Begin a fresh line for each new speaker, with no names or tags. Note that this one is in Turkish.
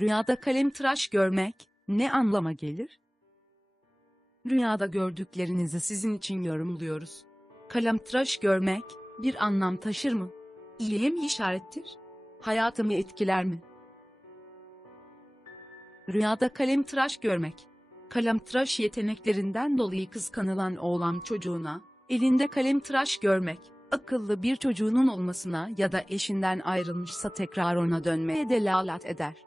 Rüyada kalem tıraş görmek ne anlama gelir? Rüyada gördüklerinizi sizin için yorumluyoruz. Kalem tıraş görmek bir anlam taşır mı? İyiye mi işarettir? Hayatımı etkiler mi? Rüyada kalem tıraş görmek. Kalem tıraş yeteneklerinden dolayı kıskanılan oğlan çocuğuna, elinde kalem tıraş görmek, akıllı bir çocuğunun olmasına ya da eşinden ayrılmışsa tekrar ona dönmeye delalet eder.